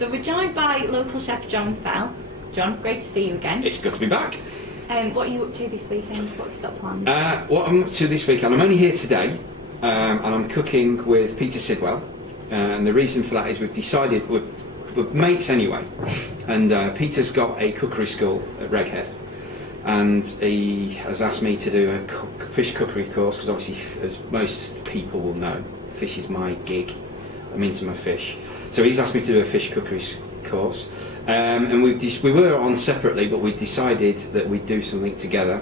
So we're joined by local chef John Fell. John, great to see you again. It's good to be back. What are you up to this weekend? What have you got planned? What I'm up to this weekend, I'm only here today, and I'm cooking with Peter Sidwell. And the reason for that is we've decided, we're mates anyway, and Peter's got a cookery school at Reghead, and he has asked me to do a fish cookery course, because obviously, as most people will know, fish is my gig. I'm into my fish. So he's asked me to do a fish cookery course, and we were on separately, but we decided that we'd do something together,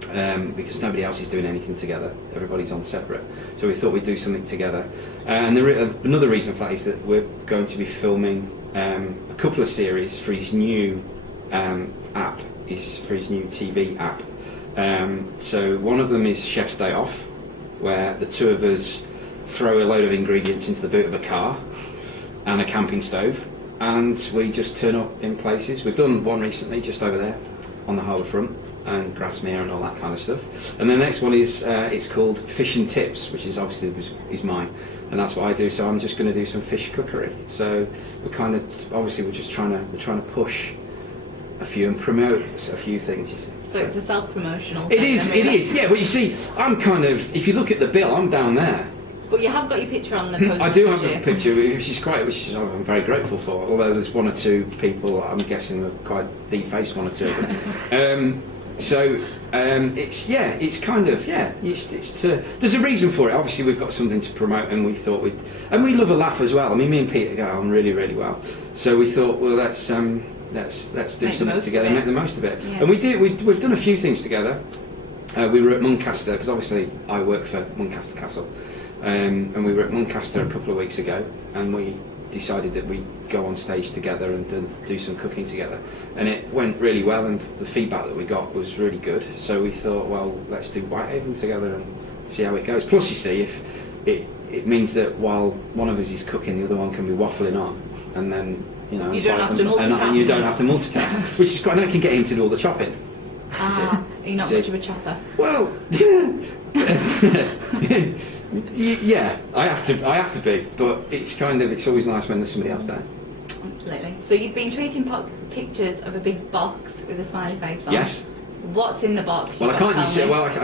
because nobody else is doing anything together. Everybody's on separate. So we thought we'd do something together. And another reason for that is that we're going to be filming a couple of series for his new app, for his new TV app. So one of them is Chef's Day Off, where the two of us throw a load of ingredients into the boot of a car and a camping stove, and we just turn up in places. We've done one recently just over there on the harbour front, and Grasmere and all that kind of stuff. And the next one is it's called Fish and Tips, which is obviously is mine, and that's what I do. So I'm just going to do some fish cookery. So we're just trying to push a few and promote a few things. You see. So it's a self-promotional. It is. Yeah. Well, you see, I'm kind of. If you look at the bill, I'm down there. But you have got your picture on the poster. I do have a picture, which is I'm very grateful for. Although there's one or two people I'm guessing are quite defaced, one or two of them. There's a reason for it. Obviously, we've got something to promote, and we thought we love a laugh as well. I mean, me and Peter get on really, really well. So we thought, well, let's do something together, make the most of it. Yeah. And we've done a few things together. We were at Muncaster, because obviously I work for Muncaster Castle. And we were at Muncaster a couple of weeks ago, and we decided that we'd go on stage together and do some cooking together, and it went really well, and the feedback that we got was really good. So we thought, well, let's do Whitehaven together and see how it goes. Plus, you see, if it means that while one of us is cooking, the other one can be waffling on, and then you don't have to multitask. And you don't have to multitask, which is quite. And I can get him to do all the chopping. Are you not much of a chopper? Well, yeah, I have to be, but it's always nice when there's somebody else there. Absolutely. So you've been treating pictures of a big box with a smiley face on. Yes. What's in the box? Well, I can't. I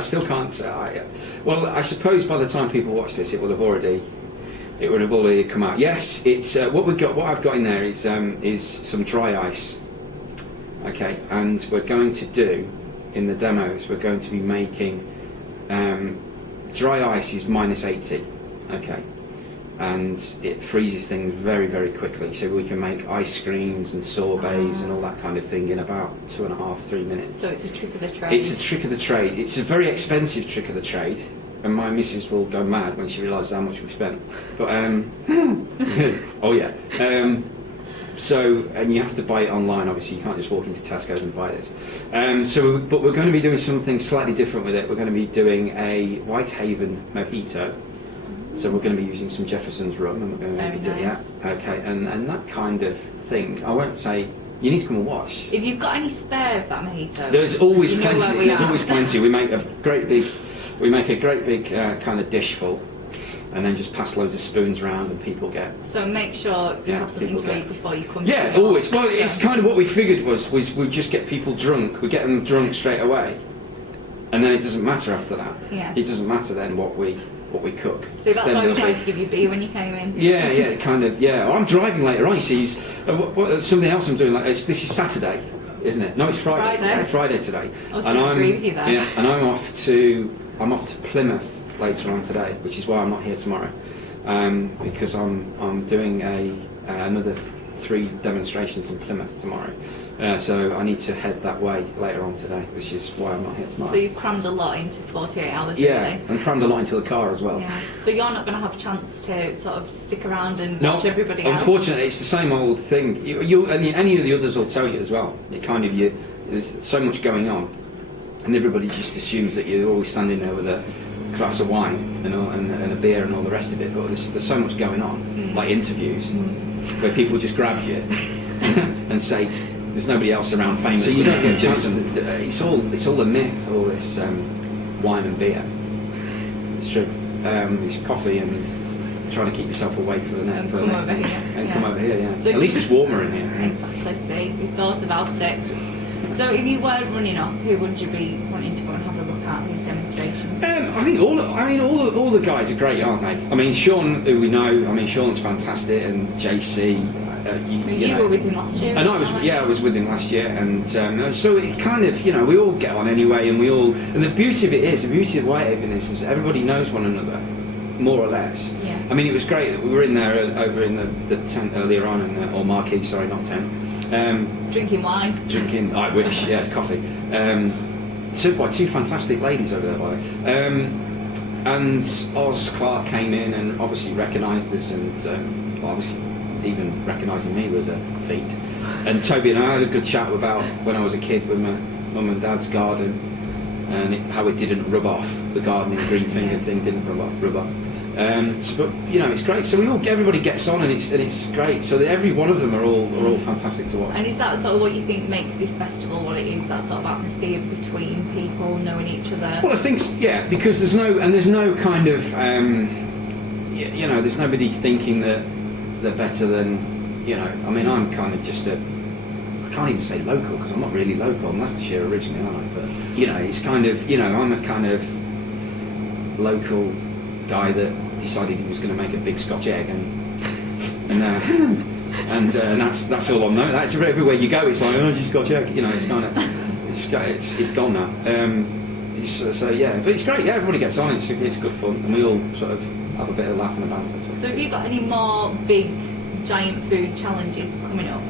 still can't. I suppose by the time people watch this, it would have already come out. Yes, it's what I've got in there is some dry ice. Okay, and we're going to do in the demos. We're going to be making. Dry ice is -80, okay, and it freezes things very, very quickly. So we can make ice creams and sorbets and all that kind of thing in about 2.5-3 minutes. So it's a trick of the trade. It's a trick of the trade. It's a very expensive trick of the trade, and my missus will go mad when she realises how much we've spent. But oh yeah. And you have to buy it online. Obviously, you can't just walk into Tesco's and buy this. But we're going to be doing something slightly different with it. We're going to be doing a Whitehaven mojito. So we're going to be using some Jefferson's rum, and we're going to be doing okay, and that kind of thing. I won't say you need to come and watch. If you've got any spare of that mojito, there's always plenty. There's always plenty. We make a great big kind of dish full. And then just pass loads of spoons around, and people get. So make sure you have something to eat before you come. Yeah, always. Well, it's kind of what we figured was we'd just get people drunk. We get them drunk straight away, and then it doesn't matter after that. Yeah. It doesn't matter then what we cook. So that's why we tried to give you beer when you came in. Yeah, kind of. Yeah. Well, I'm driving later on. You see, something else I'm doing. This is Saturday, isn't it? No, it's Friday. Friday today. I was going to agree with you there. Yeah, and I'm off to Plymouth later on today, which is why I'm not here tomorrow, because I'm doing another 3 demonstrations in Plymouth tomorrow, so I need to head that way later on today, which is why I'm not here tomorrow. So you've crammed a lot into 48 hours, yeah, really? and crammed a lot into the car as well. Yeah. So you're not going to have a chance to sort of stick around and watch everybody else? Unfortunately, it's the same old thing. Any of the others will tell you as well. There's so much going on, and everybody just assumes that you're always standing there with a glass of wine and a beer and all the rest of it, but there's so much going on, like interviews, where people just grab you and say there's nobody else around famous. So you don't get a chance it's all a myth, all this wine and beer. It's true. It's coffee and trying to keep yourself awake for the next. And For the come next over thing. here, And yeah. come over here. Yeah. So At least it's warmer in here. Exactly. See, we thought about it. So if you weren't running off, who would you be wanting to go and have a look at these demonstrations? I think all the guys are great, aren't they? I mean, Sean, who we know, I mean, Sean's fantastic, and JC. You were with him last year. And I was with him last year, and so it kind of, we all get on anyway, and the beauty of it is, the beauty of Whitehaven is everybody knows one another, more or less. Yeah. I mean, it was great that we were in there over in the tent earlier on, or marquee, sorry, not tent. Drinking wine. Drinking, I wish, yes, coffee. Two fantastic ladies over there, by the way. And Oz Clark came in and obviously recognised us, and obviously even recognising me was a feat. And Toby and I had a good chat about when I was a kid with my mum and dad's garden, and how it didn't rub off. The gardening green finger thing didn't rub off. But it's great. So everybody gets on, and it's great. So every one of them are all fantastic to watch. And is that sort of what you think makes this festival what it is? That sort of atmosphere between people knowing each other. Well, I think because there's no kind of there's nobody thinking that they're better than I mean, I'm kind of just I can't even say local because I'm not really local. I'm Leicestershire originally, aren't I? But it's kind of I'm a kind of local guy that decided he was going to make a big Scotch egg, and that's all I'm known. That's everywhere you go. It's like, oh, just Scotch egg. It's kind of it's gone now. But it's great. Yeah, everybody gets on. It's good fun, and we all sort of have a bit of laugh and a banter. So have you got any more big, giant food challenges coming up?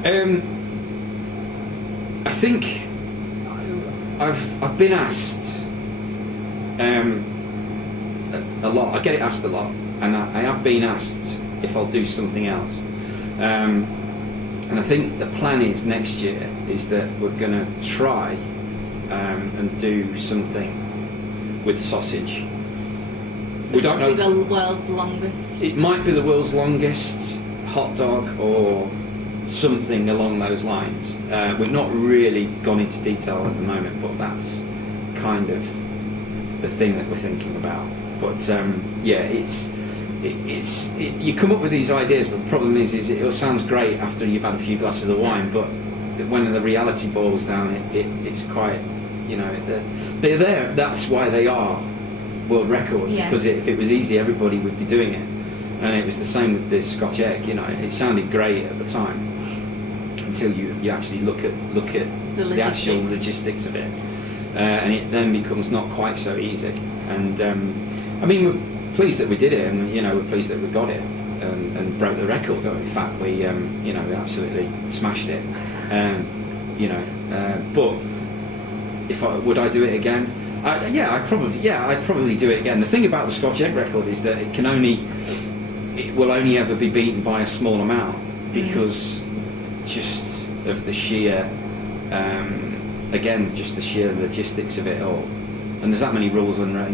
I think I've been asked a lot. I get it asked a lot, and I have been asked if I'll do something else. And I think the plan is next year is that we're going to try and do something with sausage. So we don't know. The world's longest. It might be the world's longest hot dog or something along those lines. We've not really gone into detail at the moment, but that's kind of the thing that we're thinking about. But you come up with these ideas, but the problem is it sounds great after you've had a few glasses of wine, but when the reality boils down, it's quite, they're there. That's why they are world records, because if it was easy, everybody would be doing it. And it was the same with this Scotch egg. It sounded great at the time until you actually look at the actual logistics of it, and it then becomes not quite so easy. And I mean, we're pleased that we did it, and we're pleased that we got it and broke the record. In fact, we we absolutely smashed it. But would I do it again? I'd probably do it again. The thing about the Scotch egg record is that it will only ever be beaten by a small amount because just of the sheer just the sheer logistics of it all. And there's that many rules and I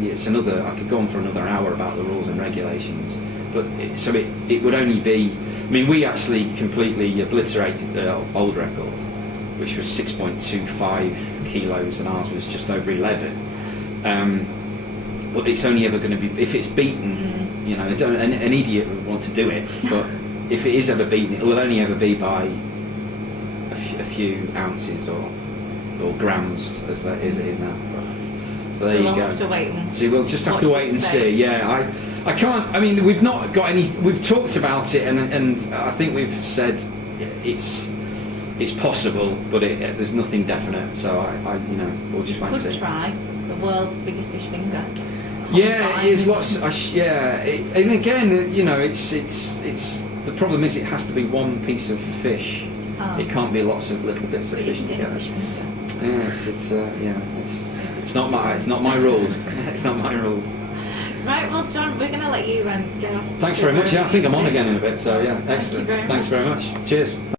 could go on for another hour about the rules and regulations. But it would only be. I mean, we actually completely obliterated the old record, which was 6.25 kilos, and ours was just over 11. But it's only ever going to be if it's beaten. An idiot would want to do it, but if it is ever beaten, it will only ever be by a few ounces or grams, as it is now. So there you go. Have to wait and so we'll just have to wait and see. Yeah, I can't. I mean, we've not got any. We've talked about it, and I think we've said it's possible, but there's nothing definite. So we'll just wait and see. Could try the world's biggest fish finger. Yeah, there's lots. And again, it's the problem is it has to be one piece of fish. Oh. It can't be lots of little bits of fish together. Yes, it's not my rules. It's not my rules. Right, well, John, we're going to let you get off. Thanks very much. Yeah, I think I'm on again in a bit. So yeah, excellent. Thank you very Thanks much. very much. Cheers.